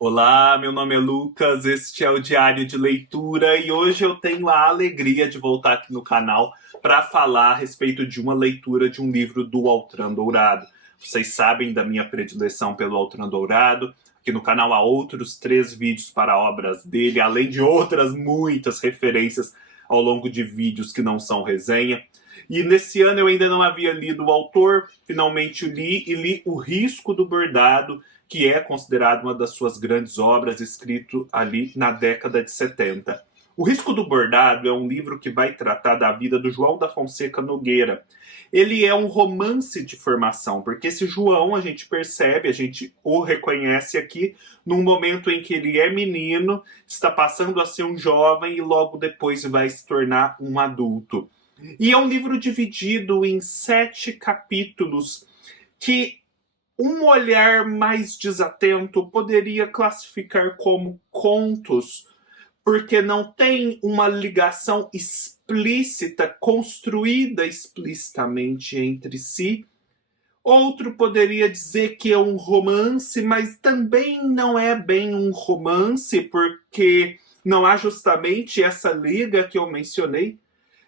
Olá, meu nome é Lucas, este é o Diário de Leitura e hoje eu tenho a alegria de voltar aqui no canal para falar a respeito de uma leitura de um livro do Altran Dourado. Vocês sabem da minha predileção pelo Altran Dourado. Aqui no canal há outros 3 vídeos para obras dele, além de outras muitas referências ao longo de vídeos que não são resenha. E nesse ano eu ainda não havia lido o autor, finalmente li O Risco do Bordado, que é considerado uma das suas grandes obras, escrito ali na década de 70. O Risco do Bordado é um livro que vai tratar da vida do João da Fonseca Nogueira. Ele é um romance de formação, porque esse João, a gente percebe, a gente o reconhece aqui, num momento em que ele é menino, está passando a ser um jovem e logo depois vai se tornar um adulto. E é um livro dividido em 7 capítulos que um olhar mais desatento poderia classificar como contos, porque não tem uma ligação explícita, construída explicitamente entre si. Outro poderia dizer que é um romance, mas também não é bem um romance, porque não há justamente essa liga que eu mencionei.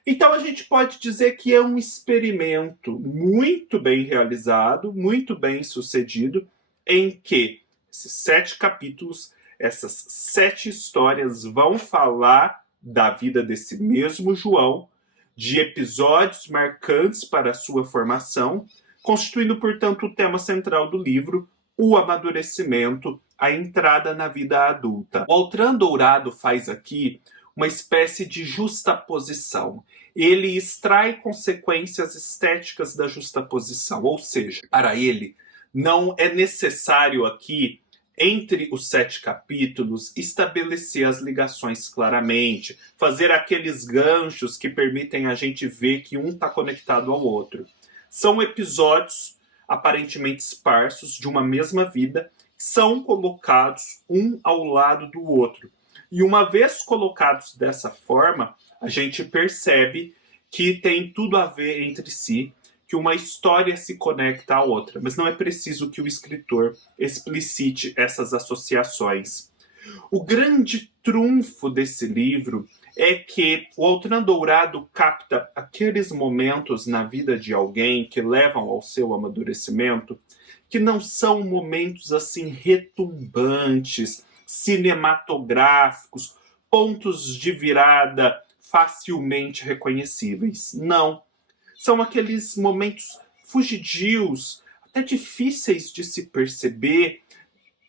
Então a gente pode dizer que é um experimento muito bem realizado, muito bem sucedido, em que esses 7 capítulos, essas 7 histórias vão falar da vida desse mesmo João, de episódios marcantes para a sua formação, constituindo, portanto, o tema central do livro, o amadurecimento, a entrada na vida adulta. O Altran Dourado faz aqui uma espécie de justaposição. Ele extrai consequências estéticas da justaposição, ou seja, para ele não é necessário aqui, entre os 7 capítulos, estabelecer as ligações claramente, fazer aqueles ganchos que permitem a gente ver que um está conectado ao outro. São episódios aparentemente esparsos de uma mesma vida, são colocados um ao lado do outro. E uma vez colocados dessa forma, a gente percebe que tem tudo a ver entre si, que uma história se conecta à outra, mas não é preciso que o escritor explicite essas associações. O grande trunfo desse livro é que o Altran Dourado capta aqueles momentos na vida de alguém que levam ao seu amadurecimento, que não são momentos assim retumbantes, cinematográficos, pontos de virada facilmente reconhecíveis. Não. São aqueles momentos fugidios, até difíceis de se perceber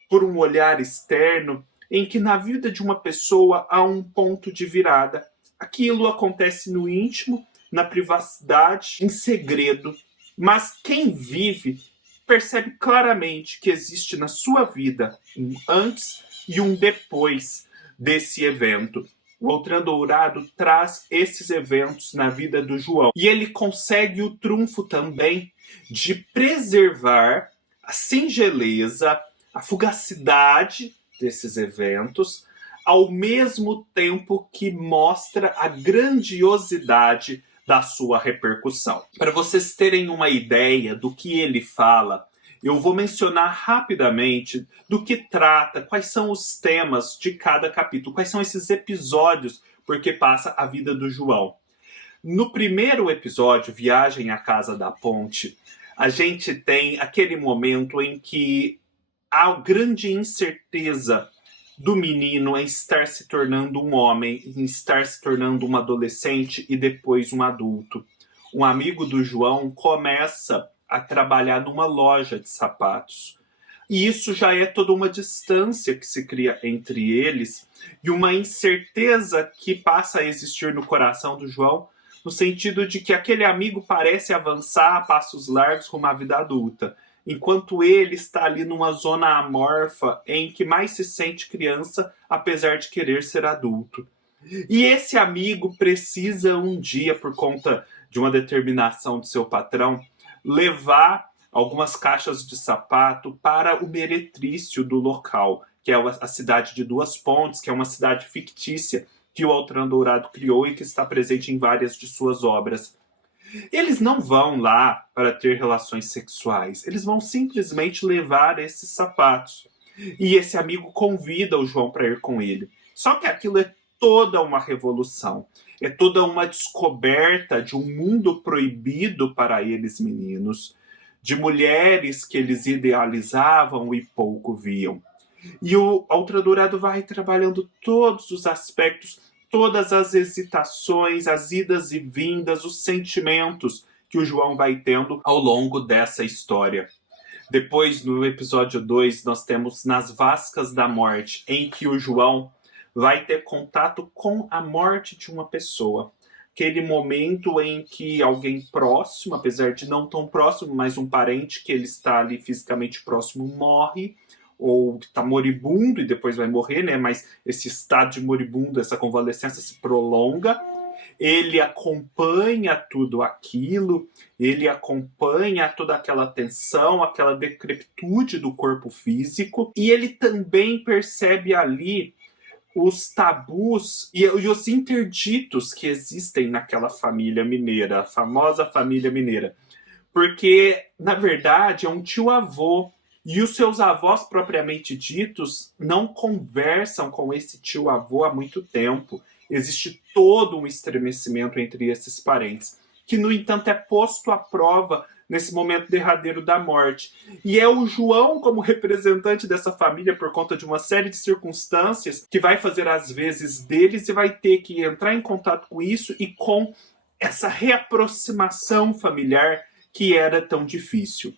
por um olhar externo, em que na vida de uma pessoa há um ponto de virada. Aquilo acontece no íntimo, na privacidade, em segredo, mas quem vive percebe claramente que existe na sua vida um antes e um depois desse evento. O Altran Dourado traz esses eventos na vida do João. E ele consegue o trunfo também de preservar a singeleza, a fugacidade desses eventos, ao mesmo tempo que mostra a grandiosidade da sua repercussão. Para vocês terem uma ideia do que ele fala, eu vou mencionar rapidamente do que trata, quais são os temas de cada capítulo, quais são esses episódios por que passa a vida do João. No primeiro episódio, Viagem à Casa da Ponte, a gente tem aquele momento em que há grande incerteza do menino em estar se tornando um homem, em estar se tornando um adolescente e depois um adulto. Um amigo do João começa a trabalhar numa loja de sapatos. E isso já é toda uma distância que se cria entre eles e uma incerteza que passa a existir no coração do João, no sentido de que aquele amigo parece avançar a passos largos rumo à vida adulta, enquanto ele está ali numa zona amorfa em que mais se sente criança, apesar de querer ser adulto. E esse amigo precisa um dia, por conta de uma determinação do seu patrão, levar algumas caixas de sapato para o meretrício do local, que é a cidade de Duas Pontes, que é uma cidade fictícia que o Altran Dourado criou e que está presente em várias de suas obras. Eles não vão lá para ter relações sexuais, eles vão simplesmente levar esses sapatos. E esse amigo convida o João para ir com ele. Só que aquilo é toda uma revolução. É toda uma descoberta de um mundo proibido para eles meninos, de mulheres que eles idealizavam e pouco viam. E o Autor Dourado vai trabalhando todos os aspectos, todas as hesitações, as idas e vindas, os sentimentos que o João vai tendo ao longo dessa história. Depois, no episódio 2, nós temos Nas Vascas da Morte, em que o João vai ter contato com a morte de uma pessoa. Aquele momento em que alguém próximo, apesar de não tão próximo, mas um parente que ele está ali fisicamente próximo, morre, ou está moribundo e depois vai morrer, né? Mas esse estado de moribundo, essa convalescença se prolonga. Ele acompanha tudo aquilo, ele acompanha toda aquela tensão, aquela decrepitude do corpo físico, e ele também percebe ali os tabus e os interditos que existem naquela família mineira, a famosa família mineira. Porque, na verdade, é um tio-avô, e os seus avós propriamente ditos não conversam com esse tio-avô há muito tempo. Existe todo um estremecimento entre esses parentes, que, no entanto, é posto à prova nesse momento derradeiro da morte. E é o João, como representante dessa família, por conta de uma série de circunstâncias, que vai fazer as vezes deles e vai ter que entrar em contato com isso e com essa reaproximação familiar que era tão difícil.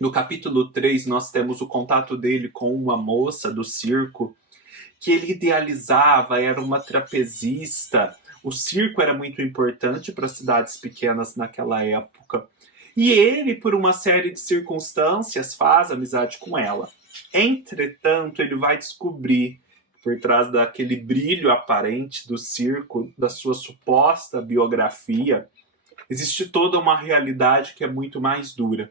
No capítulo 3, nós temos o contato dele com uma moça do circo que ele idealizava, era uma trapezista. O circo era muito importante para cidades pequenas naquela época. E ele, por uma série de circunstâncias, faz amizade com ela. Entretanto, ele vai descobrir, por trás daquele brilho aparente do circo, da sua suposta biografia, existe toda uma realidade que é muito mais dura.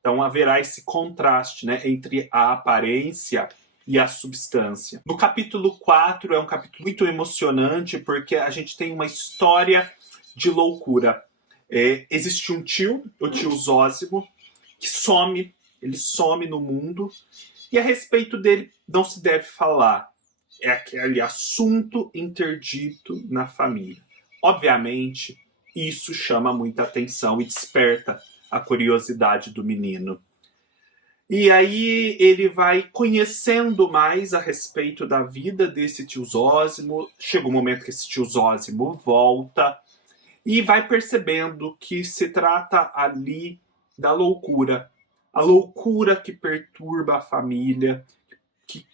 Então haverá esse contraste, né, entre a aparência e a substância. No capítulo 4 é um capítulo muito emocionante porque a gente tem uma história de loucura. Existe um tio, o tio Zósimo, que ele some no mundo, e a respeito dele não se deve falar. É aquele assunto interdito na família. Obviamente, isso chama muita atenção e desperta a curiosidade do menino. E aí ele vai conhecendo mais a respeito da vida desse tio Zósimo. Chega um momento que esse tio Zósimo volta e vai percebendo que se trata ali da loucura. A loucura que perturba a família, que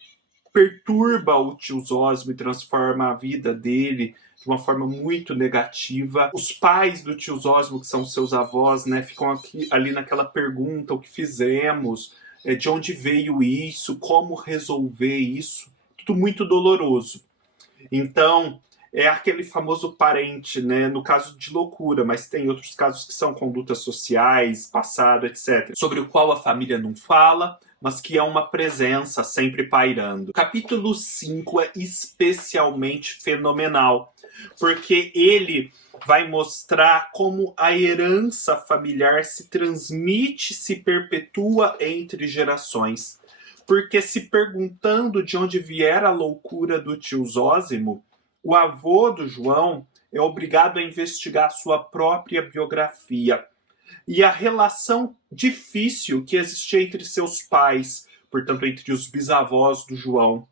perturba o tio Zósimo e transforma a vida dele de uma forma muito negativa. Os pais do tio Zósimo, que são seus avós, né, ficam ali naquela pergunta: o que fizemos? De onde veio isso? Como resolver isso? Tudo muito doloroso. Então, é aquele famoso parente, né, no caso de loucura, mas tem outros casos que são condutas sociais, passado, etc., sobre o qual a família não fala, mas que é uma presença sempre pairando. O capítulo 5 é especialmente fenomenal, porque ele vai mostrar como a herança familiar se transmite, se perpetua entre gerações. Porque, se perguntando de onde viera a loucura do tio Zósimo, o avô do João é obrigado a investigar sua própria biografia e a relação difícil que existia entre seus pais, portanto, entre os bisavós do João.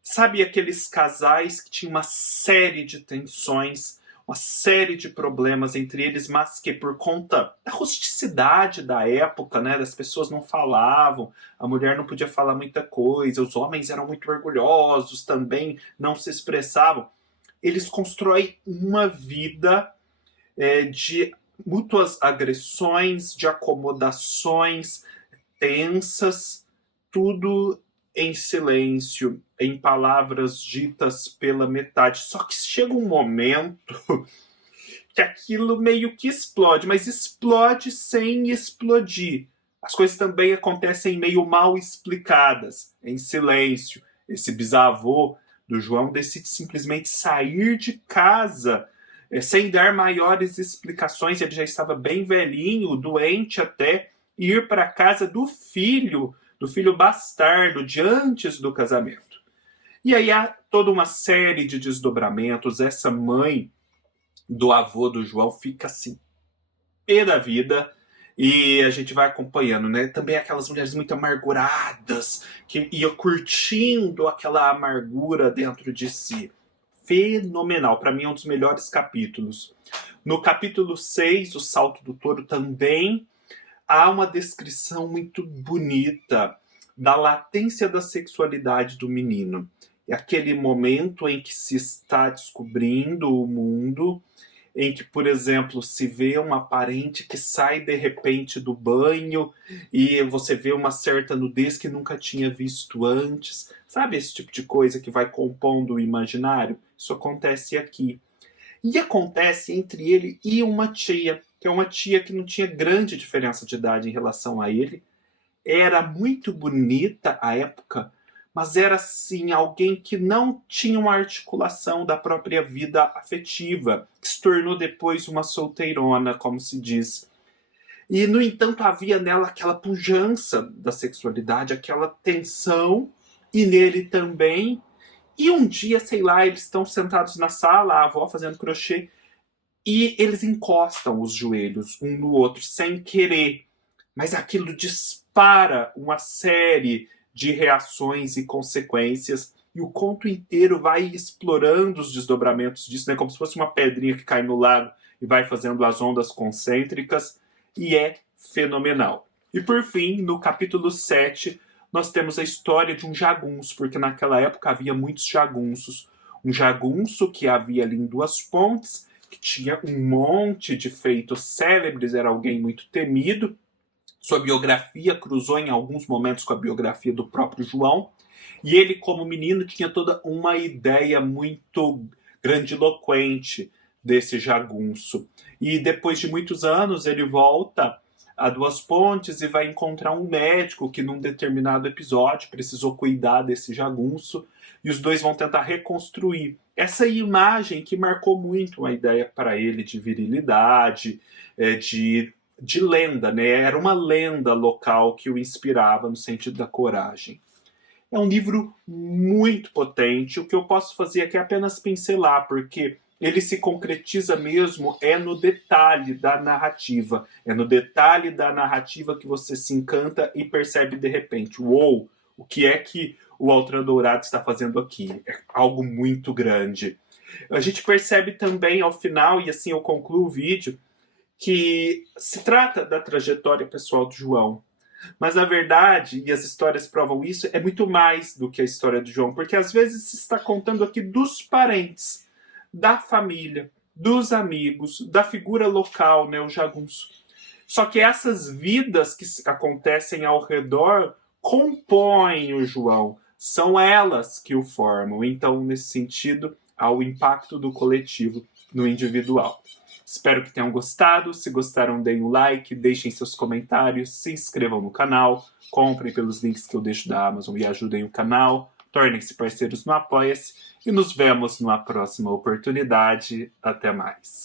Sabe aqueles casais que tinham uma série de tensões, uma série de problemas entre eles, mas que por conta da rusticidade da época, né, das pessoas não falavam, a mulher não podia falar muita coisa, os homens eram muito orgulhosos também, não se expressavam. Eles constroem uma vida de mútuas agressões, de acomodações tensas, tudo em silêncio, em palavras ditas pela metade. Só que chega um momento que aquilo meio que explode, mas explode sem explodir. As coisas também acontecem meio mal explicadas, em silêncio. Esse bisavô do João decide simplesmente sair de casa, sem dar maiores explicações. Ele já estava bem velhinho, doente até, e ir para a casa do filho do filho bastardo de antes do casamento. E aí há toda uma série de desdobramentos. Essa mãe do avô do João fica assim, pé da vida, e a gente vai acompanhando, né? Também aquelas mulheres muito amarguradas, que iam curtindo aquela amargura dentro de si. Fenomenal, para mim é um dos melhores capítulos. No capítulo 6, O Salto do Touro, também há uma descrição muito bonita da latência da sexualidade do menino. É aquele momento em que se está descobrindo o mundo, em que, por exemplo, se vê uma parente que sai de repente do banho e você vê uma certa nudez que nunca tinha visto antes. Sabe esse tipo de coisa que vai compondo o imaginário? Isso acontece aqui. E acontece entre ele e uma tia, que é uma tia que não tinha grande diferença de idade em relação a ele. Era muito bonita à época, mas era assim alguém que não tinha uma articulação da própria vida afetiva, que se tornou depois uma solteirona, como se diz. E, no entanto, havia nela aquela pujança da sexualidade, aquela tensão, e nele também. E um dia, sei lá, eles estão sentados na sala, a avó fazendo crochê, e eles encostam os joelhos um no outro, sem querer. Mas aquilo dispara uma série de reações e consequências, e o conto inteiro vai explorando os desdobramentos disso, né? Como se fosse uma pedrinha que cai no lago e vai fazendo as ondas concêntricas, e é fenomenal. E por fim, no capítulo 7, nós temos a história de um jagunço, porque naquela época havia muitos jagunços. Um jagunço que havia ali em Duas Pontes, que tinha um monte de feitos célebres, era alguém muito temido. Sua biografia cruzou em alguns momentos com a biografia do próprio João. E ele, como menino, tinha toda uma ideia muito grandiloquente desse jagunço. E depois de muitos anos, ele volta a Duas Pontes e vai encontrar um médico que, num determinado episódio, precisou cuidar desse jagunço. E os dois vão tentar reconstruir essa imagem que marcou muito a ideia para ele de virilidade, de lenda, né? Era uma lenda local que o inspirava no sentido da coragem. É um livro muito potente. O que eu posso fazer aqui é apenas pincelar, porque ele se concretiza mesmo no detalhe da narrativa. É no detalhe da narrativa que você se encanta e percebe de repente, uou, o que é que o Altran Dourado está fazendo aqui? É algo muito grande. A gente percebe também ao final, e assim eu concluo o vídeo, que se trata da trajetória pessoal do João. Mas, na verdade, e as histórias provam isso, é muito mais do que a história do João, porque às vezes se está contando aqui dos parentes, da família, dos amigos, da figura local, né, o jagunço. Só que essas vidas que acontecem ao redor compõem o João, são elas que o formam. Então, nesse sentido, há o impacto do coletivo no individual. Espero que tenham gostado. Se gostaram, deem um like, deixem seus comentários, se inscrevam no canal, comprem pelos links que eu deixo da Amazon e ajudem o canal, tornem-se parceiros no Apoia-se e nos vemos numa próxima oportunidade. Até mais.